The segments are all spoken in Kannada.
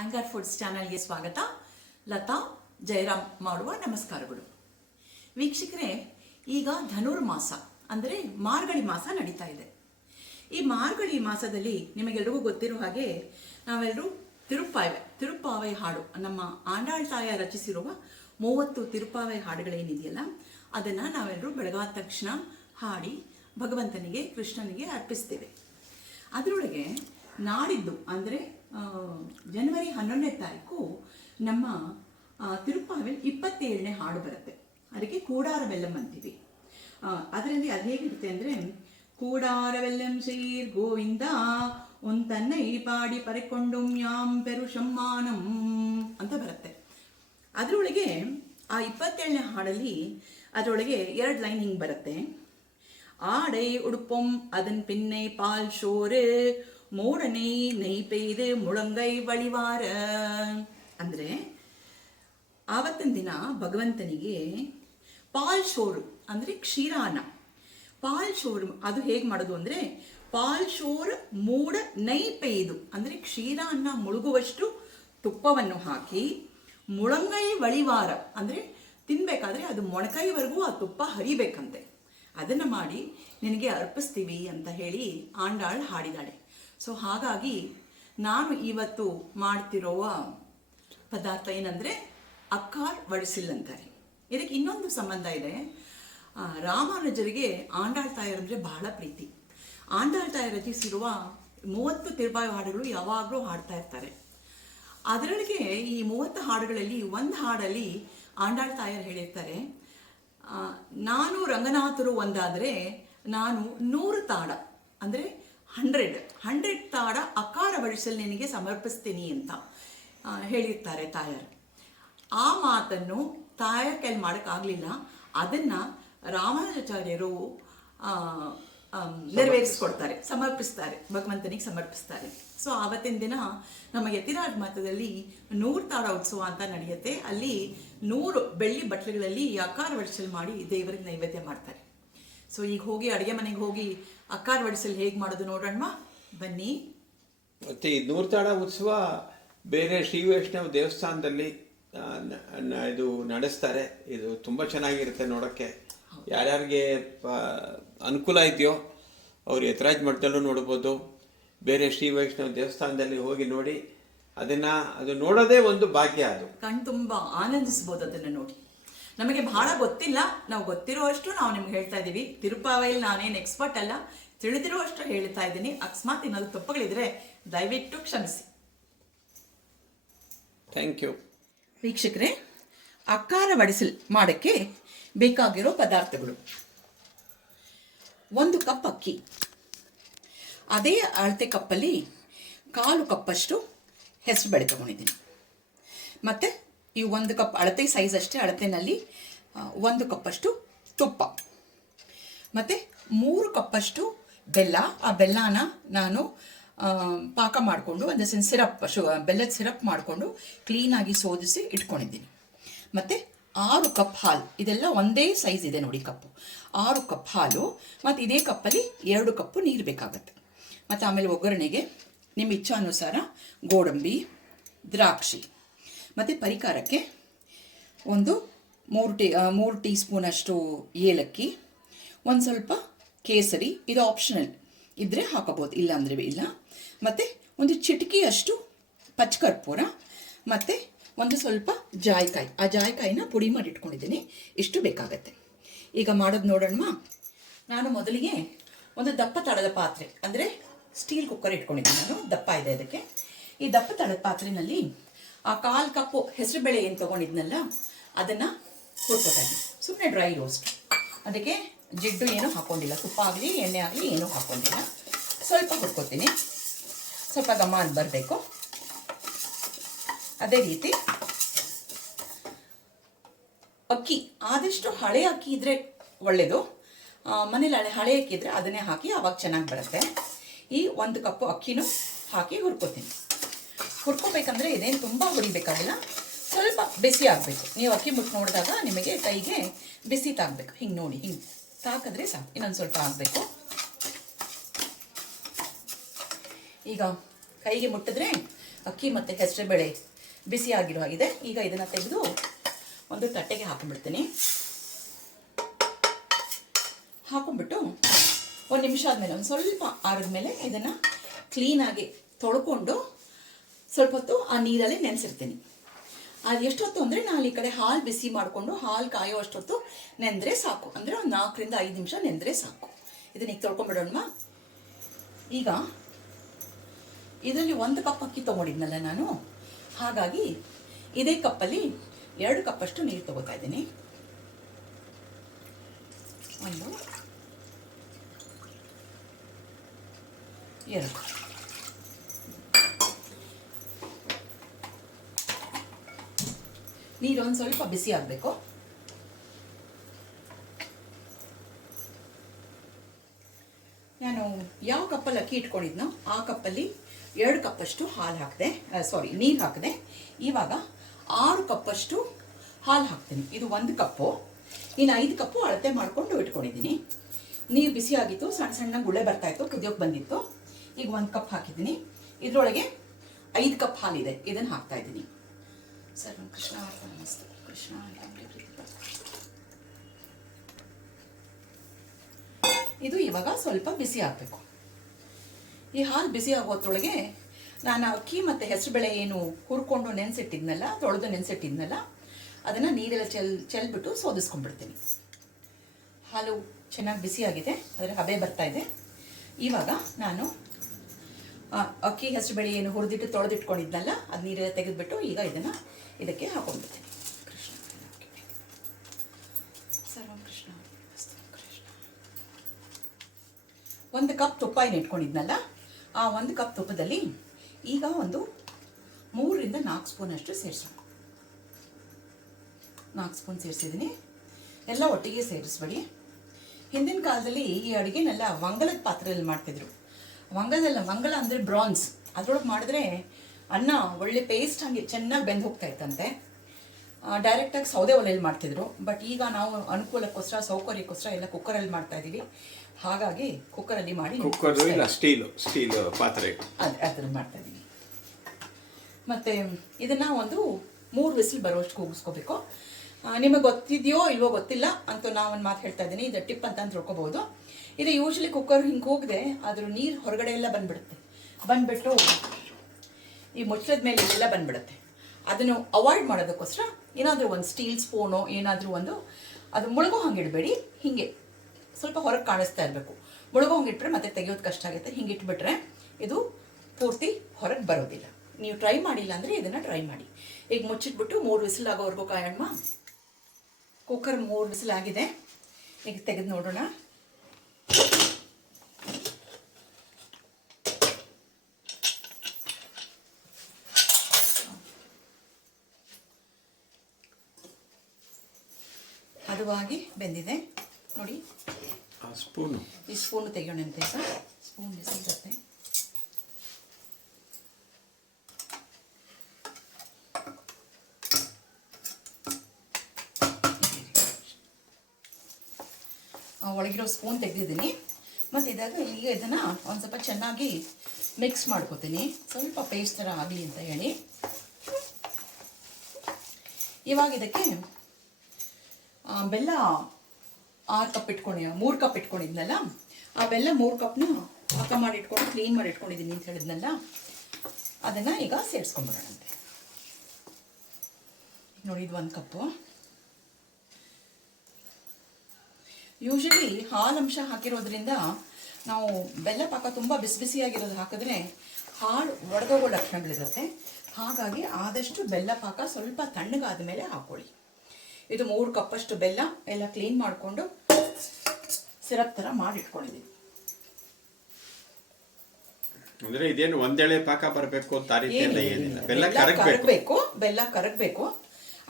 ಆಂಗರ್ ಫುಡ್ಸ್ ಚಾನಲ್ಗೆ ಸ್ವಾಗತ. ಲತಾ ಜಯರಾಮ್ ಮಾಡುವ ನಮಸ್ಕಾರಗಳು. ವೀಕ್ಷಕರೇ, ಈಗ ಧನುರ್ಮಾಸ ಅಂದರೆ ಮಾರ್ಗಳಿ ಮಾಸ ನಡೀತಾ ಇದೆ. ಈ ಮಾರ್ಗಳಿ ಮಾಸದಲ್ಲಿ ನಿಮಗೆಲ್ಲರಿಗೂ ಗೊತ್ತಿರೋ ಹಾಗೆ ನಾವೆಲ್ಲರೂ ತಿರುಪ್ಪಾವೈ ಹಾಡು, ನಮ್ಮ ಆಂಡಾಳ್ ತಾಯ ರಚಿಸಿರುವ 30 ತಿರುಪ್ಪಾವೈ ಹಾಡುಗಳೇನಿದೆಯಲ್ಲ, ಅದನ್ನು ನಾವೆಲ್ಲರೂ ಬೆಳಗಾದ ತಕ್ಷಣ ಹಾಡಿ ಭಗವಂತನಿಗೆ, ಕೃಷ್ಣನಿಗೆ ಅರ್ಪಿಸ್ತೇವೆ. ಅದರೊಳಗೆ ನಾಡಿದ್ದು ಅಂದರೆ ಜನವರಿ 11ನೇ ತಾರೀಕು ನಮ್ಮ ತಿರುಪ್ಪಾವೆಲ್ 27ನೇ ಹಾಡು ಬರುತ್ತೆ. ಅದಕ್ಕೆ ಕೂಡಾರವೆಲ್ಲಂ ಅಂತೀವಿ. ಅದರಲ್ಲಿ ಅದು ಹೇಗಿರುತ್ತೆ ಅಂದರೆ, ಕೂಡಾರವೆಲ್ಲಂ ಶ್ರೀರ್ ಗೋವಿಂದ ಉನ್ ತನ್ನೈ ಪಾಡಿ ಪರೆಕೊಂಡುಂ ಯಾಂ ಪೆರುಷಮ್ಮಾನಂ ಅಂತ ಬರುತ್ತೆ. ಅದರೊಳಗೆ ಆ 27ನೇ ಹಾಡಲ್ಲಿ ಅದರೊಳಗೆ 2 ಲೈನ್ ಹಿಂಗೆ ಬರುತ್ತೆ. ஆடை உடுப்பொம் அதன் பின்னை பால் சோறு மூடனை நெய் பெய்து ಮುಳಂಗೈ ಬಳಿವಾರ. ಅಂದರೆ ಆವತ್ತಿನ ದಿನ ಭಗವಂತನಿಗೆ ಪಾಲ್ ಶೋರು ಅಂದರೆ ಕ್ಷೀರಾನ್ನ, ಪಾಲ್ ಶೋರು ಅದು ಹೇಗೆ ಮಾಡೋದು ಅಂದರೆ, ಪಾಲ್ ಶೋರ್ ಮೂಡ ನೈ ಪೆಯ್ದು ಅಂದರೆ ಕ್ಷೀರಾನ್ನ ಮುಳುಗುವಷ್ಟು ತುಪ್ಪವನ್ನು ಹಾಕಿ, ಮುಳಂಗೈ ಬಳಿವಾರ ಅಂದರೆ ತಿನ್ಬೇಕಾದ್ರೆ ಅದು ಮೊಣಕೈವರೆಗೂ ಆ ತುಪ್ಪ ಹರಿಬೇಕಂತೆ. ಅದನ್ನು ಮಾಡಿ ನಿನಗೆ ಅರ್ಪಿಸ್ತೀವಿ ಅಂತ ಹೇಳಿ ಆಂಡಾಳ್ ಹಾಡಿದಾಳೆ. ಸೊ ಹಾಗಾಗಿ ನಾನು ಇವತ್ತು ಮಾಡ್ತಿರುವ ಪದಾರ್ಥ ಏನಂದರೆ ಅಕ್ಕಾರ್ ವಡಿಸಿಲ್ ಅಂತಾರೆ. ಇದಕ್ಕೆ ಇನ್ನೊಂದು ಸಂಬಂಧ ಇದೆ. ರಾಮಾನುಜರಿಗೆ ಆಂಡಾಳ್ ತಾಯರಂದರೆ ಬಹಳ ಪ್ರೀತಿ. ಆಂಡಾಳ್ ತಾಯ ರಚಿಸಿರುವ 30 ತಿರುಪಾಯಿ ಹಾಡುಗಳು ಯಾವಾಗಲೂ ಹಾಡ್ತಾ ಇರ್ತಾರೆ. ಅದರೊಳಗೆ ಈ 30 ಹಾಡುಗಳಲ್ಲಿ ಒಂದು ಹಾಡಲ್ಲಿ ಆಂಡಾಳ್ ತಾಯರು ಹೇಳಿರ್ತಾರೆ, ನಾನು ರಂಗನಾಥರು ಒಂದಾದರೆ ನಾನು 100 ತಾಡ ಅಂದರೆ 100 ತಾಡ ಅಕಾರ ವಡಿಸಲು ನಿನಗೆ ಸಮರ್ಪಿಸ್ತೀನಿ ಅಂತ ಹೇಳಿರ್ತಾರೆ ತಾಯರು. ಆ ಮಾತನ್ನು ತಾಯರ ಕೈಲಿ ಮಾಡೋಕ್ಕಾಗಲಿಲ್ಲ. ಅದನ್ನು ರಾಮಾನುಜಾಚಾರ್ಯರು ನೆರವೇರಿಸ್ಕೊಡ್ತಾರೆ, ಸಮರ್ಪಿಸ್ತಾರೆ, ಭಗವಂತನಿಗೆ ಸಮರ್ಪಿಸ್ತಾರೆ. ಸೊ ಆವತ್ತಿನ ದಿನ ನಮ್ಮ ಯತಿರಾಜ್ ಮಠದಲ್ಲಿ 100 ತಾಡ ಉತ್ಸವ ಅಂತ ನಡೆಯುತ್ತೆ. ಅಲ್ಲಿ 100 ಬೆಳ್ಳಿ ಬಟ್ಲುಗಳಲ್ಲಿ ಅಕ್ಕಾರ ವಡಿಸಲು ಮಾಡಿ ದೇವರಿಗೆ ನೈವೇದ್ಯ ಮಾಡ್ತಾರೆ. ಸೊ ಈಗ ಹೋಗಿ ಅಡುಗೆ ಮನೆಗೆ ಹೋಗಿ ಅಕ್ಕಾರ ವಡಿಸಲು ಹೇಗೆ ಮಾಡೋದು ನೋಡೋಣ, ಬನ್ನಿ. ಮತ್ತು ಈ 100 ತಾಡ ಉತ್ಸವ ಬೇರೆ ಶ್ರೀ ವೈಷ್ಣವ ದೇವಸ್ಥಾನದಲ್ಲಿ ಇದು ನಡೆಸ್ತಾರೆ. ಇದು ತುಂಬ ಚೆನ್ನಾಗಿರುತ್ತೆ ನೋಡೋಕ್ಕೆ. ಯಾರ್ಯಾರಿಗೆ ಅನುಕೂಲ ಇದೆಯೋ ಅವ್ರು ಯತಿರಾಜ್ ಮಠದಲ್ಲೂ ನೋಡ್ಬೋದು, ಬೇರೆ ಶ್ರೀ ವೈಷ್ಣವ ದೇವಸ್ಥಾನದಲ್ಲಿ ಹೋಗಿ ನೋಡಿ. ಅದು ನೋಡೋದೇ ಒಂದು ಭಾಗ್ಯ. ಅದು ಕಣ್ ತುಂಬ ಆನಂದಿಸ್ಬೋದು ಅದನ್ನು ನೋಡಿ. ನಮಗೆ ಬಹಳ ಗೊತ್ತಿಲ್ಲ, ನಾವು ಗೊತ್ತಿರೋ ಅಷ್ಟು ನಾವು ನಿಮ್ಗೆ ಹೇಳ್ತಾ ಇದ್ದೀವಿ. ತಿರುಪ್ಪಾವೈಲ್ ನಾನೇನು ಎಕ್ಸ್ಪರ್ಟ್ ಅಲ್ಲ, ತಿಳಿದಿರೋ ಅಷ್ಟು ಹೇಳ್ತಾ ಇದ್ದೀನಿ. ಅಕಸ್ಮಾತ್ ಏನಾದರೂ ತಪ್ಪುಗಳಿದ್ರೆ ದಯವಿಟ್ಟು ಕ್ಷಮಿಸಿ. Thank you. ವೀಕ್ಷಕರೇ, ಅಕ್ಕಾರ ವಡಿಸಲ್ ಮಾಡೋಕ್ಕೆ ಬೇಕಾಗಿರೋ ಪದಾರ್ಥಗಳು: 1 ಕಪ್ ಅಕ್ಕಿ, ಅದೇ ಅಳತೆ ಕಪ್ಪಲ್ಲಿ 1/4 ಕಪ್ಪಷ್ಟು ಹೆಸರುಬೇಳೆ ತೊಗೊಂಡಿದ್ದೀನಿ. ಮತ್ತು ಈ 1 ಕಪ್ ಅಳತೆ ಸೈಜ್ ಅಷ್ಟೇ ಅಳತೆನಲ್ಲಿ 1 ಕಪ್ಪಷ್ಟು ತುಪ್ಪ, ಮತ್ತು 3 ಕಪ್ಪಷ್ಟು ಬೆಲ್ಲ. ಆ ಬೆಲ್ಲನ ನಾನು ಪಾಕ ಮಾಡಿಕೊಂಡು, ಅಂದರೆ ಸಿರಪ್, ಬೆಲ್ಲದ ಸಿರಪ್ ಮಾಡಿಕೊಂಡು ಕ್ಲೀನಾಗಿ ಸೋದಿಸಿ ಇಟ್ಕೊಂಡಿದ್ದೀನಿ. ಮತ್ತು 6 ಕಪ್ ಹಾಲು. ಇದೆಲ್ಲ ಒಂದೇ ಸೈಜ್ ಇದೆ ನೋಡಿ ಕಪ್ಪು. 6 ಕಪ್ ಹಾಲು, ಮತ್ತು ಇದೇ ಕಪ್ಪಲ್ಲಿ 2 ಕಪ್ಪು ನೀರು ಬೇಕಾಗತ್ತೆ. ಮತ್ತು ಆಮೇಲೆ ಒಗ್ಗರಣೆಗೆ ನಿಮ್ಮ ಇಚ್ಛಾನುಸಾರ ಗೋಡಂಬಿ, ದ್ರಾಕ್ಷಿ, ಮತ್ತು ಪರಿಕಾರಕ್ಕೆ 3 ಟೀ ಸ್ಪೂನಷ್ಟು ಏಲಕ್ಕಿ, ಒಂದು ಸ್ವಲ್ಪ ಕೇಸರಿ, ಇದು ಆಪ್ಷನಲ್, ಇದ್ದರೆ ಹಾಕೋಬೋದು, ಇಲ್ಲ ಅಂದರೆ ಇಲ್ಲ. ಮತ್ತು 1 ಚಿಟಿಕೆಯಷ್ಟು ಪಚ್ಚಕರ್ಪೂರ, ಮತ್ತು ಒಂದು ಸ್ವಲ್ಪ ಜಾಯಿಕಾಯಿ. ಆ ಜಾಯಿಕಾಯಿನ ಪುಡಿ ಮಾಡಿ ಇಟ್ಕೊಂಡಿದ್ದೀನಿ. ಇಷ್ಟು ಬೇಕಾಗತ್ತೆ. ಈಗ ಮಾಡೋದು ನೋಡೋಣ. ನಾನು ಮೊದಲಿಗೆ ಒಂದು ದಪ್ಪ ತಳದ ಪಾತ್ರೆ ಅಂದರೆ ಸ್ಟೀಲ್ ಕುಕ್ಕರ್ ಇಟ್ಕೊಂಡಿದ್ದೀನಿ. ನಾನು ದಪ್ಪ ಇದೆ ಅದಕ್ಕೆ. ಈ ದಪ್ಪ ತಳದ ಪಾತ್ರೆಯಲ್ಲಿ ಆ 1/4 ಕಪ್ಪು ಹೆಸರುಬೇಳೆ ಏನು ತೊಗೊಂಡಿದ್ನಲ್ಲ ಅದನ್ನು ಹುರ್ಕೋತಾ ಇದ್ದೀನಿ. ಸುಮ್ಮನೆ ಡ್ರೈ ರೋಸ್ಟ್. ಅದಕ್ಕೆ ಜಿಡ್ಡು ಏನೂ ಹಾಕ್ಕೊಂಡಿಲ್ಲ, ತುಪ್ಪ ಆಗಲಿ ಎಣ್ಣೆ ಆಗಲಿ ಏನೂ ಹಾಕ್ಕೊಂಡಿಲ್ಲ. ಸ್ವಲ್ಪ ಹುರ್ಕೋತೀನಿ, ಸ್ವಲ್ಪ ಘಮ ಅಂತ ಬರಬೇಕು. ಅದೇ ರೀತಿ ಅಕ್ಕಿ ಆದಷ್ಟು ಹಳೆ ಅಕ್ಕಿ ಇದ್ದರೆ ಒಳ್ಳೆಯದು. ಮನೇಲಿ ಹಳೆ ಅಕ್ಕಿ ಇದ್ದರೆ ಅದನ್ನೇ ಹಾಕಿ, ಆವಾಗ ಚೆನ್ನಾಗಿ ಬರುತ್ತೆ. ಈ 1 ಕಪ್ಪು ಅಕ್ಕಿನೂ ಹಾಕಿ ಹುರ್ಕೋತೀನಿ. ಹುರ್ಕೋಬೇಕಂದ್ರೆ ಇದೇನು ತುಂಬ ಹುರಿಬೇಕಾಗಿಲ್ಲ, ಸ್ವಲ್ಪ ಬಿಸಿ ಆಗಬೇಕು. ನೀವು ಅಕ್ಕಿ ಮುಟ್ಟು ನೋಡಿದಾಗ ನಿಮಗೆ ಕೈಗೆ ಬಿಸಿ ತಾಗಬೇಕು. ಹಿಂಗೆ ನೋಡಿ, ಹಿಂಗೆ ತಾಕಿದ್ರೆ ಸಾಕು. ಇನ್ನೊಂದು ಸ್ವಲ್ಪ ಆಗಬೇಕು. ಈಗ ಕೈಗೆ ಮುಟ್ಟಿದ್ರೆ ಅಕ್ಕಿ ಮತ್ತು ಹೆಸರುಬೇಳೆ ಬಿಸಿ ಆಗಿರೋ ಆಗಿದೆ. ಈಗ ಇದನ್ನು ತೆಗೆದು ಒಂದು ತಟ್ಟೆಗೆ ಹಾಕೊಂಡ್ಬಿಡ್ತೀನಿ. ಹಾಕೊಂಡ್ಬಿಟ್ಟು ಒಂದು ನಿಮಿಷ ಆದಮೇಲೆ ಒಂದು ಸ್ವಲ್ಪ ಆರಿದ್ಮೇಲೆ ಇದನ್ನು ಕ್ಲೀನಾಗಿ ತೊಳ್ಕೊಂಡು ಸ್ವಲ್ಪ ಹೊತ್ತು ಆ ನೀರಲ್ಲೇ ನೆನೆಸಿರ್ತೀನಿ. ಅದು ಎಷ್ಟೊತ್ತು ಅಂದರೆ ನಾನು ಈ ಕಡೆ ಹಾಲು ಬಿಸಿ ಮಾಡಿಕೊಂಡು ಹಾಲು ಕಾಯೋ ಅಷ್ಟೊತ್ತು ನೆಂದರೆ ಸಾಕು. ಅಂದರೆ ಒಂದು 4 ರಿಂದ 5 ನಿಮಿಷ ನೆಂದರೆ ಸಾಕು. ಇದನ್ನ ಈಗ ತೊಳ್ಕೊಂಡ್ಬಿಡೋಣ. ಈಗ ಇದರಲ್ಲಿ 1 ಕಪ್ ಅಕ್ಕಿ ತೊಗೊಂಡಿದ್ನಲ್ಲ ನಾನು, ಹಾಗಾಗಿ ಇದೇ ಕಪ್ಪಲ್ಲಿ 2 ಕಪ್ಪಷ್ಟು ನೀರು ತೊಗೋತಾ ಇದ್ದೀನಿ. 1 2 ನೀರು ಒಂದು ಸ್ವಲ್ಪ ಬಿಸಿ ಆಗಬೇಕು. ನಾನು ಯಾವ ಕಪ್ಪಲ್ಲಿ ಅಕ್ಕಿ ಇಟ್ಕೊಂಡಿದ್ನೋ ಆ ಕಪ್ಪಲ್ಲಿ 2 ಕಪ್ಪಷ್ಟು ಹಾಲು ಹಾಕಿದೆ, ನೀರು ಹಾಕಿದೆ. ಇವಾಗ 6 ಕಪ್ಪಷ್ಟು ಹಾಲು ಹಾಕ್ತೀನಿ. ಇದು 1 ಕಪ್ಪು. ಇನ್ನು 5 ಕಪ್ಪು ಅಳತೆ ಮಾಡಿಕೊಂಡು ಇಟ್ಕೊಂಡಿದ್ದೀನಿ. ನೀರು ಬಿಸಿ ಆಗಿತ್ತು, ಸಣ್ಣ ಸಣ್ಣ ಗುಳೆ ಬರ್ತಾಯಿತ್ತು, ಕುದಿಯೋಕೆ ಬಂದಿತ್ತು. ಈಗ 1 ಕಪ್ ಹಾಕಿದ್ದೀನಿ. ಇದರೊಳಗೆ 5 ಕಪ್ ಹಾಲಿದೆ, ಇದನ್ನು ಹಾಕ್ತಾ ಇದ್ದೀನಿ. ಸರ್ವಂ ಕೃಷ್ಣ ಅರ್ಪಣಮಸ್ತು. ಕೃಷ್ಣ ಇದು ಇವಾಗ ಸ್ವಲ್ಪ ಬಿಸಿ ಆಗಬೇಕು. ಈ ಹಾಲು ಬಿಸಿ ಆಗೋದ್ರೊಳಗೆ ನಾನು ಅಕ್ಕಿ ಮತ್ತು ಹೆಸರುಬೇಳೆ ಏನು ಹುರ್ಕೊಂಡು ನೆನೆಸಿಟ್ಟಿದ್ನಲ್ಲ, ತೊಳೆದು ನೆನೆಸಿಟ್ಟಿದ್ನಲ್ಲ, ಅದನ್ನು ನೀರೆಲ್ಲ ಚೆಲ್ಬಿಟ್ಟು ಸೋದಿಸ್ಕೊಂಡ್ಬಿಡ್ತೀನಿ. ಹಾಲು ಚೆನ್ನಾಗಿ ಬಿಸಿಯಾಗಿದೆ, ಅದರ ಹಬೆ ಬರ್ತಾ ಇದೆ. ಇವಾಗ ನಾನು ಅಕ್ಕಿ ಹೆಸರುಬೇಳೆ ಏನು ಹುರಿದಿಟ್ಟು ತೊಳೆದಿಟ್ಕೊಂಡಿದ್ನಲ್ಲ, ಅದು ನೀರೆಲ್ಲ ತೆಗೆದುಬಿಟ್ಟು ಈಗ ಇದನ್ನು ಇದಕ್ಕೆ ಹಾಕೊಂಡ್ಬಿಡ್ತೀನಿ. ಕೃಷ್ಣ ಸರ್ವಂ ಕೃಷ್ಣ ಕೃಷ್ಣ. 1 ಕಪ್ ತುಪ್ಪ ಏನು ಇಟ್ಕೊಂಡಿದ್ನಲ್ಲ, ಆ 1 ಕಪ್ ತುಪ್ಪದಲ್ಲಿ ಈಗ ಒಂದು 3 ರಿಂದ 4 ಸ್ಪೂನ್ ಅಷ್ಟು ಸೇರಿಸೋಣ. 4 ಸ್ಪೂನ್ ಸೇರಿಸಿದ್ದೀನಿ. ಎಲ್ಲ ಒಟ್ಟಿಗೆ ಸೇರಿಸ್ಬೇಡಿ. ಹಿಂದಿನ ಕಾಲದಲ್ಲಿ ಈ ಅಡುಗೆನೆಲ್ಲ ಮಂಗಲದ ಪಾತ್ರೆಯಲ್ಲಿ ಮಾಡ್ತಿದ್ರು. ಮಂಗಲ ಅಂದರೆ ಬ್ರಾನ್ಸ್, ಅದರೊಳಗೆ ಮಾಡಿದ್ರೆ ಅನ್ನ ಒಳ್ಳೆ ಪೇಸ್ಟ್ ಹಾಗೆ ಚೆನ್ನಾಗಿ ಬೆಂದು ಹೋಗ್ತಾ ಇತ್ತಂತೆ. ಡೈರೆಕ್ಟಾಗಿ ಸೌದೆ ಒಲೆಯಲ್ಲಿ ಮಾಡ್ತಿದ್ರು. ಬಟ್ ಈಗ ನಾವು ಅನುಕೂಲಕ್ಕೋಸ್ಕರ, ಸೌಕರ್ಯಕ್ಕೋಸ್ಕರ ಎಲ್ಲ ಕುಕ್ಕರಲ್ಲಿ ಮಾಡ್ತಾ ಇದ್ದೀವಿ. ಹಾಗಾಗಿ ಕುಕ್ಕರಲ್ಲಿ ಮಾಡಿ ಸ್ಟೀಲ್ ಪಾತ್ರೆ ಅದನ್ನು ಮಾಡ್ತಾ ಇದ್ದೀವಿ. ಮತ್ತು ಇದನ್ನು ಒಂದು 3 ವಿಸಿಲ್ ಬರೋಷ್ಟು ಕೂಗಿಸ್ಕೋಬೇಕು. ನಿಮಗೆ ಗೊತ್ತಿದೆಯೋ ಇಲ್ವೋ ಗೊತ್ತಿಲ್ಲ ಅಂತ ನಾವು ಒಂದು ಮಾತು ಹೇಳ್ತಾ ಇದ್ದೀನಿ. ಇದು ಟಿಪ್ ಅಂತ ತಿಳ್ಕೊಬೋದು. ಇದು ಯೂಶ್ವಲಿ ಕುಕ್ಕರ್ ಹಿಂಗೆ ಹೋಗದೆ ಅದ್ರ ನೀರು ಹೊರಗಡೆ ಎಲ್ಲ ಬಂದ್ಬಿಟ್ಟು ಈ ಮುಚ್ಚದ ಮೇಲೆ ಎಲ್ಲ ಬಂದ್ಬಿಡುತ್ತೆ. ಅದನ್ನು ಅವಾಯ್ಡ್ ಮಾಡೋದಕ್ಕೋಸ್ಕರ ಏನಾದರೂ ಒಂದು ಸ್ಟೀಲ್ ಸ್ಪೂನೋ ಏನಾದರೂ ಒಂದು, ಅದು ಮುಳುಗೋ ಹಂಗೆ ಇಡಬೇಡಿ. ಹೀಗೆ ಸ್ವಲ್ಪ ಹೊರಗೆ ಕಾಣಿಸ್ತಾ ಇರಬೇಕು. ಮುಳುಗೋ ಹಂಗೆ ಇಟ್ಟರೆ ಮತ್ತೆ ತೆಗೆಯೋದು ಕಷ್ಟ ಆಗುತ್ತೆ. ಹಿಂಗೆ ಇಟ್ಬಿಟ್ರೆ ಇದು ಪೂರ್ತಿ ಹೊರಗೆ ಬರೋದಿಲ್ಲ. ನೀವು ಟ್ರೈ ಮಾಡಿಲ್ಲ ಅಂದರೆ ಇದನ್ನು ಟ್ರೈ ಮಾಡಿ. ಈಗ ಮುಚ್ಚಿಟ್ಬಿಟ್ಟು 3 ವಿಸಿಲ್ ಆಗೋವರೆಗೂ ಕಾಯೋಣ. ಕುಕ್ಕರ್ 3 ವಿಸಿಲ್ ಆಗಿದೆ. ಈಗ ತೆಗೆದು ನೋಡೋಣ. ಹದವಾಗಿ ಬೆಂದಿದೆ ನೋಡಿ. ಈ ಸ್ಪೂನು ತೆಗೆಯೋಣಂತೆ. ಸ್ಪೂನ್ ಬಿಸಿರುತ್ತೆ. ಒಳಗಿರೋ ಸ್ಪೂನ್ ತೆಗೆದಿದ್ದೀನಿ. ಮತ್ತು ಈಗ ಇದನ್ನು ಒಂದು ಸ್ವಲ್ಪ ಚೆನ್ನಾಗಿ ಮಿಕ್ಸ್ ಮಾಡ್ಕೋತೀನಿ, ಸ್ವಲ್ಪ ಪೇಸ್ಟ್ ಥರ ಆಗಲಿ ಅಂತ ಹೇಳಿ. ಇವಾಗ ಇದಕ್ಕೆ ಬೆಲ್ಲ 3 ಕಪ್ ಇಟ್ಕೊಂಡಿದ್ನಲ್ಲ, ಆ ಬೆಲ್ಲ 3 ಕಪ್ನ ಪಾಕ ಮಾಡಿಟ್ಕೊಂಡು ಕ್ಲೀನ್ ಮಾಡಿ ಇಟ್ಕೊಂಡಿದ್ದೀನಿ ಅಂತ ಹೇಳಿದ್ನಲ್ಲ, ಅದನ್ನು ಈಗ ಸೇರಿಸ್ಕೊಂಡ್ಬಿಡೋಣಂತೆ. ನೋಡಿ, ಇದು 1 ಕಪ್ಪು. ಯೂಶಲಿ ಹಾಲಂಶ ಹಾಕಿರೋದ್ರಿಂದ ನಾವು ಬೆಲ್ಲ ಪಾಕ ತುಂಬ ಬಿಸಿಯಾಗಿರೋದು ಹಾಕಿದ್ರೆ ಹಾಲು ಒಡೆದೋಗೋ ಲಕ್ಷಣಗಳಿರುತ್ತೆ. ಹಾಗಾಗಿ ಆದಷ್ಟು ಬೆಲ್ಲ ಪಾಕ ಸ್ವಲ್ಪ ತಣ್ಣಗಾದ ಮೇಲೆ ಹಾಕ್ಕೊಳ್ಳಿ. ಇದು 3 ಕಪ್ಪಷ್ಟು ಬೆಲ್ಲ ಎಲ್ಲ ಕ್ಲೀನ್ ಮಾಡಿಕೊಂಡು ಸಿರಪ್ ಥರ ಮಾಡಿಟ್ಕೊಂಡಿದ್ದೀವಿ. ಅಂದರೆ ಇದೇನು ಒಂದೇಳೆ ಪಾಕ ಬರಬೇಕು ಅಂತ ಬೆಲ್ಲ ಕರಗಬೇಕು.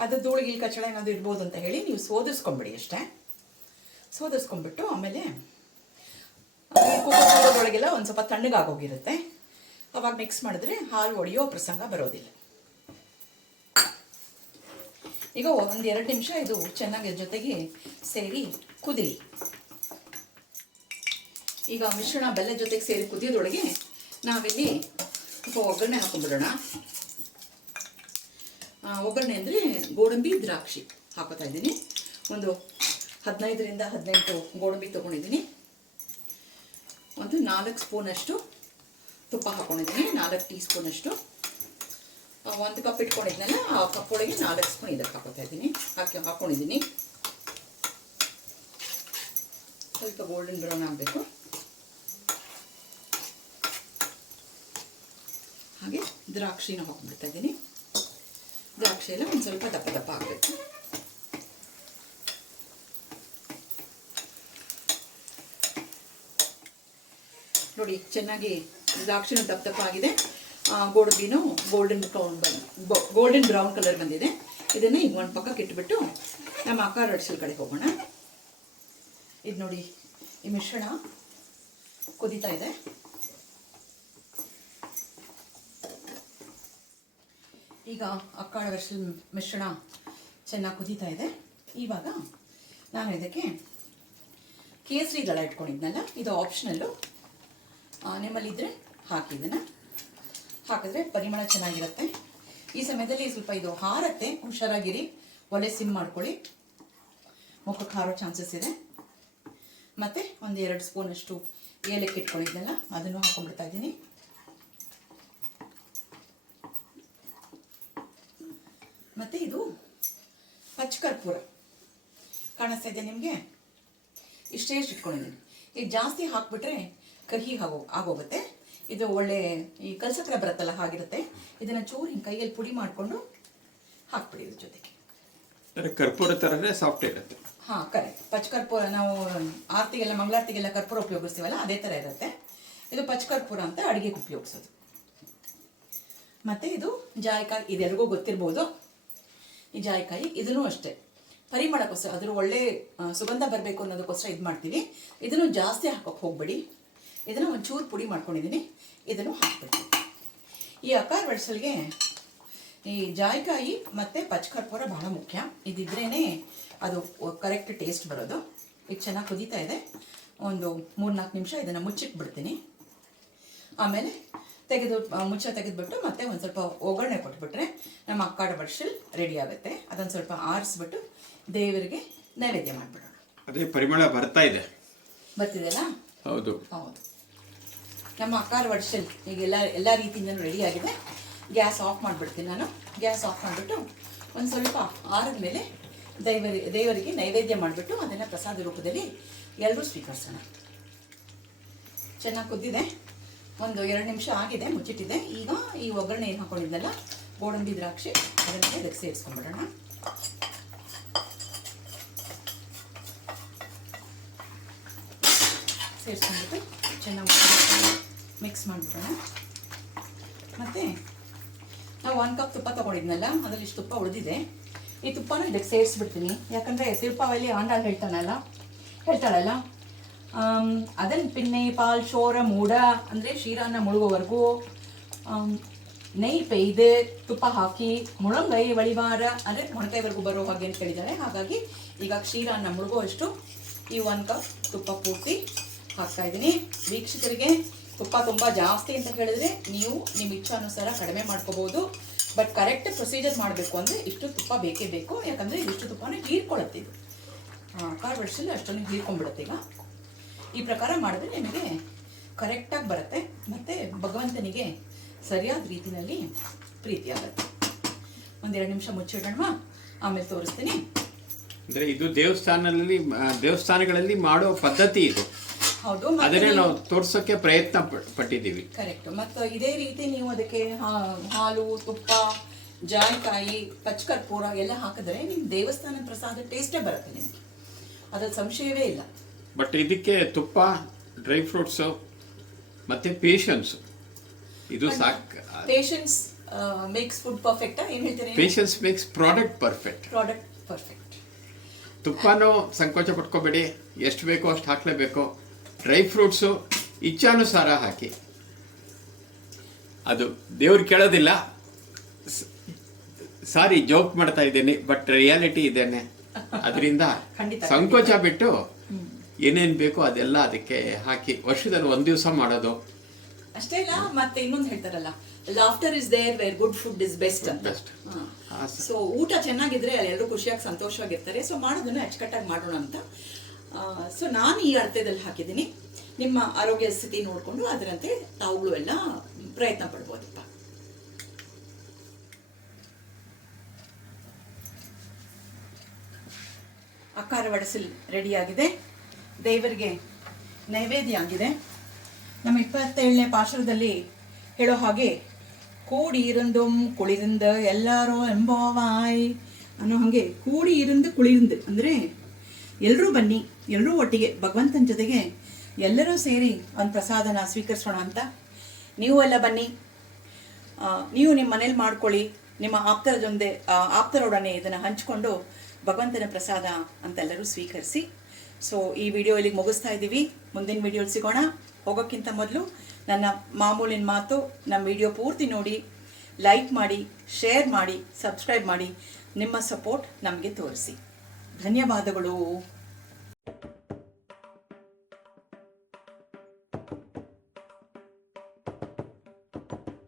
ಅದು ಧೂಳಿಗಿಲ್ ಕಚ್ಚಡ ಏನಾದರೂ ಇರ್ಬೋದು ಅಂತ ಹೇಳಿ ನೀವು ಸೋದಿಸ್ಕೊಂಬಿಡಿ ಅಷ್ಟೇ. ಸೋದಿಸ್ಕೊಂಡ್ಬಿಟ್ಟು ಆಮೇಲೆ ಕುಕ್ಕರೊಳಗೆಲ್ಲ ಒಂದು ಸ್ವಲ್ಪ ತಣ್ಣಗಾಗೋಗಿರುತ್ತೆ. ಅವಾಗ ಮಿಕ್ಸ್ ಮಾಡಿದ್ರೆ ಹಾಲು ಒಡೆಯೋ ಪ್ರಸಂಗ ಬರೋದಿಲ್ಲ. ಈಗ 1-2 ನಿಮಿಷ ಇದು ಚೆನ್ನಾಗಿ ಜೊತೆಗೆ ಸೇರಿ ಕುದಿಲಿ. ಈಗ ಮಿಶ್ರಣ ಬೆಲ್ಲ ಜೊತೆಗೆ ಸೇರಿ ಕುದಿಯೋದ್ರೊಳಗೆ ನಾವಿಲ್ಲಿ ಸ್ವಲ್ಪ ಒಗ್ಗರಣೆ ಹಾಕೊಂಡ್ಬಿಡೋಣ. ಒಗ್ಗರಣೆ ಅಂದರೆ ಗೋಡಂಬಿ ದ್ರಾಕ್ಷಿ ಹಾಕೋತಾ ಇದ್ದೀನಿ. ಒಂದು 15ರಿಂದ 18 ಗೋಡಂಬಿ ತೊಗೊಂಡಿದ್ದೀನಿ. ಒಂದು 4 ಸ್ಪೂನಷ್ಟು ತುಪ್ಪ ಹಾಕೊಂಡಿದ್ದೀನಿ, 4 ಟೀ ಸ್ಪೂನಷ್ಟು. 1 ಕಪ್ ಇಟ್ಕೊಂಡಿದ್ನಲ್ಲ, ಆ ಕಪ್ ಒಳಗೆ 4 ಸ್ಪೂನ್ ಇದಕ್ಕೆ ಹಾಕೋತಾ ಇದ್ದೀನಿ. ಹಾಕೊಂಡಿದ್ದೀನಿ. ಸ್ವಲ್ಪ ಗೋಲ್ಡನ್ ಬ್ರೌನ್ ಆಗಬೇಕು. ಹಾಗೆ ದ್ರಾಕ್ಷಿನ ಹಾಕೊಂಡ್ಬಿಡ್ತಾ ಇದ್ದೀನಿ. ದ್ರಾಕ್ಷಿ ಎಲ್ಲ ಒಂದು ಸ್ವಲ್ಪ ದಪ್ಪ ದಪ್ಪ ಆಗಬೇಕು. ನೋಡಿ, ಚೆನ್ನಾಗಿ ದ್ರಾಕ್ಷಿನೂ ದಪ್ಪ ದಪ್ಪ ಆಗಿದೆ. ಗೋಡಂಬಿನೂ ಗೋಲ್ಡನ್ ಬ್ರೌನ್ ಕಲರ್ ಬಂದಿದೆ. ಇದನ್ನು ಈಗ ಒಂದು ಪಕ್ಕಕ್ಕೆ ಇಟ್ಬಿಟ್ಟು ನಮ್ಮ ಆಕಾರ ಅಡಿಸಲ್ ಕಡೆ ಹೋಗೋಣ. ಇದು ನೋಡಿ, ಈ ಮಿಶ್ರಣ ಕುದೀತಾ ಇದೆ. ಈಗ ಅಕ್ಕಾಳ ಅರಿಶಿನ ಮಿಶ್ರಣ ಚೆನ್ನಾಗಿ ಕುದೀತಾ ಇದೆ. ಇವಾಗ ನಾನು ಇದಕ್ಕೆ ಕೇಸರಿ ದಳ ಇಟ್ಕೊಂಡಿದ್ನಲ್ಲ, ಇದು ಆಪ್ಷನಲ್ಲು. ನಿಮ್ಮಲ್ಲಿದ್ದರೆ ಹಾಕಿ. ಇದನ್ನು ಹಾಕಿದ್ರೆ ಪರಿಮಳ ಚೆನ್ನಾಗಿರುತ್ತೆ. ಈ ಸಮಯದಲ್ಲಿ ಸ್ವಲ್ಪ ಇದು ಹಾರತ್ತೆ, ಹುಷಾರಾಗಿರಿ. ಒಲೆ ಸಿಮ್ ಮಾಡ್ಕೊಳ್ಳಿ, ಮುಖಕ್ಕೆ ಹಾರೋ ಚಾನ್ಸಸ್ ಇದೆ. ಮತ್ತು ಒಂದು 2 ಸ್ಪೂನಷ್ಟು ಏಲಕ್ಕಿ ಇಟ್ಕೊಂಡಿದ್ನಲ್ಲ, ಅದನ್ನು ಹಾಕೊಂಡ್ಬಿಡ್ತಾ ಇದ್ದೀನಿ. ಮತ್ತು ಇದು ಪಚ್ಚಕರ್ಪೂರ ಕಾಣಿಸ್ತಾ ಇದೆ ನಿಮಗೆ, ಇಷ್ಟೇ ಇಟ್ಕೊಂಡಿದ್ದೀನಿ. ಈಗ ಜಾಸ್ತಿ ಹಾಕ್ಬಿಟ್ರೆ ಕಹಿ ಆಗೋಗುತ್ತೆ. ಇದು ಒಳ್ಳೆ ಈ ಕಲ್ಸಕ್ರೆ ಬರುತ್ತಲ್ಲ, ಹಾಗಿರುತ್ತೆ. ಇದನ್ನು ಚೂರು ಹಿಂಗೆ ಕೈಯಲ್ಲಿ ಪುಡಿ ಮಾಡಿಕೊಂಡು ಹಾಕ್ಬಿಡಿ ಇದ್ರ ಜೊತೆಗೆ. ಕರ್ಪೂರ ಥರನೇ ಸಾಫ್ಟ್ ಇರುತ್ತೆ. ಹಾಂ, ಕರೆಕ್ಟ್. ಪಚ್ಚಕರ್ಪೂರ ನಾವು ಆರತಿಗೆಲ್ಲ ಮಂಗಳಾರತಿಗೆಲ್ಲ ಕರ್ಪೂರ ಉಪಯೋಗಿಸ್ತೀವಲ್ಲ, ಅದೇ ಥರ ಇರುತ್ತೆ. ಇದು ಪಚ್ಚಕರ್ಪೂರ ಅಂತ ಅಡುಗೆಗೆ ಉಪಯೋಗಿಸೋದು. ಮತ್ತು ಇದು ಜಾಯಿಕಾಯಿ, ಇದೆಲ್ಲರಿಗೂ ಗೊತ್ತಿರ್ಬೋದು. ಈ ಜಾಯಿಕಾಯಿ ಇದನ್ನು ಅಷ್ಟೇ ಪರಿಮಳಕ್ಕೋಸ್ಕರ, ಅದ್ರ ಒಳ್ಳೆ ಸುಗಂಧ ಬರಬೇಕು ಅನ್ನೋದಕ್ಕೋಸ್ಕರ ಇದು ಮಾಡ್ತೀವಿ. ಇದನ್ನು ಜಾಸ್ತಿ ಹಾಕೋಕ್ಕೆ ಹೋಗ್ಬೇಡಿ. ಇದನ್ನು ಒಂಚೂರು ಪುಡಿ ಮಾಡ್ಕೊಂಡಿದ್ದೀನಿ, ಇದನ್ನು ಹಾಕ್ಬಿಡ್ತೀನಿ. ಈ ಅಕಾರ ಬಡ್ಸಲ್ಗೆ ಈ ಜಾಯಿಕಾಯಿ ಮತ್ತು ಪಚ್ಚಕರ್ಪೂರ ಬಹಳ ಮುಖ್ಯ. ಇದಿದ್ರೇ ಅದು ಕರೆಕ್ಟ್ ಟೇಸ್ಟ್ ಬರೋದು. ಇದು ಚೆನ್ನಾಗಿ ಕುದೀತಾ ಇದೆ. ಒಂದು 3-4 ನಿಮಿಷ ಇದನ್ನು ಮುಚ್ಚಿಟ್ಬಿಡ್ತೀನಿ. ಆಮೇಲೆ ಮುಚ್ಚ ತೆಗೆದುಬಿಟ್ಟು ಮತ್ತೆ ಒಂದು ಸ್ವಲ್ಪ ಒಗ್ಗರಣೆ ಕೊಟ್ಬಿಟ್ರೆ ನಮ್ಮ ಅಕ್ಕಾಡ ಬಡ್ಸಲ್ ರೆಡಿ ಆಗುತ್ತೆ. ಅದನ್ನು ಸ್ವಲ್ಪ ಆರಿಸ್ಬಿಟ್ಟು ದೇವರಿಗೆ ನೈವೇದ್ಯ ಮಾಡಿಬಿಡೋಣ. ಅದೇ ಪರಿಮಳ ಬರ್ತಿದೆಯಲ್ಲ? ಹೌದು ಹೌದು. ನಮ್ಮ ಅಕ್ಕಾರ ಬಡ್ಸಲ್ ಈಗ ಎಲ್ಲ ರೀತಿಯಿಂದನೂ ರೆಡಿ ಆಗಿದೆ. ಗ್ಯಾಸ್ ಆಫ್ ಮಾಡಿಬಿಡ್ತೀನಿ ನಾನು. ಗ್ಯಾಸ್ ಆಫ್ ಮಾಡಿಬಿಟ್ಟು ಒಂದು ಸ್ವಲ್ಪ ಆರಿದ ಮೇಲೆ ದೇವರಿಗೆ ನೈವೇದ್ಯ ಮಾಡಿಬಿಟ್ಟು ಅದನ್ನು ಪ್ರಸಾದ ರೂಪದಲ್ಲಿ ಎಲ್ಲರೂ ಸ್ವೀಕರಿಸೋಣ. ಚೆನ್ನಾಗಿ ಕುದ್ದಿದೆ. ಒಂದು 2 ನಿಮಿಷ ಆಗಿದೆ, ಮುಚ್ಚಿಟ್ಟಿದೆ. ಈಗ ಈ ಒಗ್ಗರಣೆ ಏನು ಹಾಕೊಂಡಿದ್ದಲ್ಲ, ಗೋಡಂಬಿ ದ್ರಾಕ್ಷಿ, ಅದನ್ನು ಇದಕ್ಕೆ ಸೇರಿಸ್ಕೊಂಡ್ಬಿಡೋಣ. ಸೇರಿಸ್ಕೊಂಡ್ಬಿಟ್ಟು ಚೆನ್ನಾಗಿ ಮಿಕ್ಸ್ ಮಾಡಿಬಿಡೋಣ. ಮತ್ತು ನಾವು 1 ಕಪ್ ತುಪ್ಪ ತೊಗೊಂಡಿದ್ನಲ್ಲ, ಅದರಲ್ಲಿ ಇಷ್ಟು ತುಪ್ಪ ಉಳಿದಿದೆ. ಈ ತುಪ್ಪನೂ ಇದಕ್ಕೆ ಸೇರಿಸ್ಬಿಡ್ತೀನಿ. ಯಾಕಂದರೆ ತಿರುಪಾವಲ್ಲಿ ಆಂಡಾಳು ಹೇಳ್ತಾಳಲ್ಲ, ಅದನ್ನು ಪಿನ್ನೆ ಪಾಲ್ ಶೋರ ಮೂಡ ಅಂದರೆ ಕ್ಷೀರಾನ್ನ ಮುಳುಗೋವರೆಗೂ ನೆಯ್ ಪೈದು ತುಪ್ಪ ಹಾಕಿ ಮುಳಂಗೈ ಬಳಿವಾರ ಅಂದರೆ ಮೊಣಕೈವರೆಗೂ ಬರೋ ಹಾಗೆ ಅಂತ ಹೇಳಿದ್ದಾರೆ. ಹಾಗಾಗಿ ಈಗ ಕ್ಷೀರಾನ್ನ ಮುಳುಗುವಷ್ಟು ಈ 1 ಕಪ್ ತುಪ್ಪ ಪೂರ್ತಿ ಹಾಕ್ತಾಯಿದ್ದೀನಿ. ವೀಕ್ಷಕರಿಗೆ ತುಪ್ಪ ತುಂಬ ಜಾಸ್ತಿ ಅಂತ ಹೇಳಿದ್ರೆ ನೀವು ನಿಮ್ಮ ಇಚ್ಛಾನುಸಾರ ಕಡಿಮೆ ಮಾಡ್ಕೋಬೋದು. ಬಟ್ ಕರೆಕ್ಟ್ ಪ್ರೊಸೀಜರ್ ಮಾಡಬೇಕು ಅಂದರೆ ಇಷ್ಟು ತುಪ್ಪ ಬೇಕೇ ಬೇಕು. ಯಾಕಂದರೆ ಇದಿಷ್ಟು ತುಪ್ಪನ ಹೀರ್ಕೊಳ್ಳುತ್ತೆ. ಇದು ಕಾರ್ ಬಡ್ಸಲ್ಲಿ ಅಷ್ಟೊಂದು ಹೀರ್ಕೊಂಡ್ಬಿಡುತ್ತೆ. ಈಗ ಈ ಪ್ರಕಾರ ಮಾಡಿದ್ರೆ ನಿಮಗೆ ಕರೆಕ್ಟಾಗಿ ಬರುತ್ತೆ ಮತ್ತು ಭಗವಂತನಿಗೆ ಸರಿಯಾದ ರೀತಿಯಲ್ಲಿ ಪ್ರೀತಿ ಆಗುತ್ತೆ. 1-2 ನಿಮಿಷ ಮುಚ್ಚಿಡೋಣ, ಆಮೇಲೆ ತೋರಿಸ್ತೀನಿ. ಅಂದರೆ ಇದು ದೇವಸ್ಥಾನಗಳಲ್ಲಿ ಮಾಡೋ ಪದ್ಧತಿ ಇದು. ಹೌದು, ಅದನ್ನೇ ನಾವು ತೋರ್ಸೋಕ್ಕೆ ಪ್ರಯತ್ನ ಪಟ್ಟಿದ್ದೀವಿ. ಕರೆಕ್ಟ್. ಮತ್ತು ಇದೇ ರೀತಿ ನೀವು ಅದಕ್ಕೆ ಹಾಲು, ತುಪ್ಪ, ಜಾಯಿಕಾಯಿ, ಪಚ್ಚಕರ್ಪೂರ ಎಲ್ಲ ಹಾಕಿದ್ರೆ ನಿಮ್ಮ ದೇವಸ್ಥಾನದ ಪ್ರಸಾದ ಟೇಸ್ಟೇ ಬರುತ್ತೆ ನಿಮಗೆ, ಅದ್ರಲ್ಲಿ ಸಂಶಯವೇ ಇಲ್ಲ. ಬಟ್ ಇದಕ್ಕೆ ತುಪ್ಪ, ಡ್ರೈ ಫ್ರೂಟ್ಸು ಮತ್ತು ಪೇಷನ್ಸು ಇದು ಸಾಕು. ಪೇಷನ್ಸ್ ಮೇಕ್ಸ್ ಫುಡ್ ಪರ್ಫೆಕ್ಟಾ ಏನು ಹೇಳ್ತೀರಿ? Patience makes product perfect. ತುಪ್ಪನೂ ಸಂಕೋಚ ಪಟ್ಕೋಬೇಡಿ, ಎಷ್ಟು ಬೇಕೋ ಅಷ್ಟು ಹಾಕಲೇಬೇಕು. ಡ್ರೈ ಫ್ರೂಟ್ಸು ಇಚ್ಛಾನುಸಾರ ಹಾಕಿ. ಅದು ದೇವ್ರು ಕೇಳೋದಿಲ್ಲ. ಸಾರಿ, ಜೋಕ್ ಮಾಡ್ತಾ ಇದ್ದೇನೆ, ಬಟ್ ರಿಯಾಲಿಟಿ ಇದ್ದೇನೆ. ಅದರಿಂದ ಸಂಕೋಚ ಬಿಟ್ಟು ಏನೇನು ಬೇಕೋ ಅದೆಲ್ಲ ಅದಕ್ಕೆ ಹಾಕಿ ವರ್ಷದಲ್ಲಿ 1 ದಿವಸ ಮಾಡೋದು ಅಷ್ಟೇ ಇಲ್ಲ. ಮತ್ತೆ ಇನ್ನೊಂದು ಹೇಳ್ತಾರಲ್ಲ, laughter is there where good food is best ಅಂತ. ಸೊ ಊಟ ಚೆನ್ನಾಗಿದ್ರೆ ಎಲ್ಲರೂ ಖುಷಿಯಾಗಿ ಸಂತೋಷವಾಗಿರ್ತಾರೆ. ಸೊ ಮಾಡೋದನ್ನ ಅಚ್ಚುಕಟ್ಟಾಗಿ ಮಾಡೋಣ ಅಂತ. ಸೊ ನಾನು ಈ ಅಳತೆದಲ್ಲಿ ಹಾಕಿದ್ದೀನಿ. ನಿಮ್ಮ ಆರೋಗ್ಯ ಸ್ಥಿತಿ ನೋಡಿಕೊಂಡು ಅದರಂತೆ ತಾವುಗಳು ಎಲ್ಲ ಪ್ರಯತ್ನ ಪಡ್ಬೋದಪ್ಪ. ಅಕ್ಕಾರ ವಡಸಲ್ ರೆಡಿಯಾಗಿದೆ, ದೇವರಿಗೆ ನೈವೇದ್ಯ ಆಗಿದೆ. ನಮ್ಮ 27ನೇ ಪಾಶುರದಲ್ಲಿ ಹೇಳೋ ಹಾಗೆ ಕೂಡಿ ಇರಂದುಂ ಕುಳಿರಿಂದ ಎಲ್ಲರೂ ಎಂಬೋವಾಯ್ ಅನ್ನೋ ಹಾಗೆ ಕೂಡಿ ಇರಂದು ಕುಳಿರಿಂದ ಅಂದರೆ ಎಲ್ಲರೂ ಬನ್ನಿ, ಎಲ್ಲರೂ ಒಟ್ಟಿಗೆ ಭಗವಂತನ ಜೊತೆಗೆ ಎಲ್ಲರೂ ಸೇರಿ ಒಂದು ಪ್ರಸಾದನ ಸ್ವೀಕರಿಸೋಣ ಅಂತ. ನೀವು ಎಲ್ಲ ಬನ್ನಿ, ನೀವು ನಿಮ್ಮ ಮನೇಲಿ ಮಾಡ್ಕೊಳ್ಳಿ, ನಿಮ್ಮ ಆಪ್ತರೊಡನೆ ಇದನ್ನು ಹಂಚಿಕೊಂಡು ಭಗವಂತನ ಪ್ರಸಾದ ಅಂತೆಲ್ಲರೂ ಸ್ವೀಕರಿಸಿ. ಸೊ ಈ ವಿಡಿಯೋ ಇಲ್ಲಿಗೆ ಮುಗಿಸ್ತಾ ಇದ್ದೀವಿ. ಮುಂದಿನ ವಿಡಿಯೋಲಿ ಸಿಗೋಣ. ಹೋಗೋಕ್ಕಿಂತ ಮೊದಲು ನನ್ನ ಮಾಮೂಲಿನ ಮಾತು, ನಮ್ಮ ವಿಡಿಯೋ ಪೂರ್ತಿ ನೋಡಿ, ಲೈಕ್ ಮಾಡಿ, ಶೇರ್ ಮಾಡಿ, ಸಬ್ಸ್ಕ್ರೈಬ್ ಮಾಡಿ, ನಿಮ್ಮ ಸಪೋರ್ಟ್ ನಮಗೆ ತೋರಿಸಿ. ಧನ್ಯವಾದಗಳು.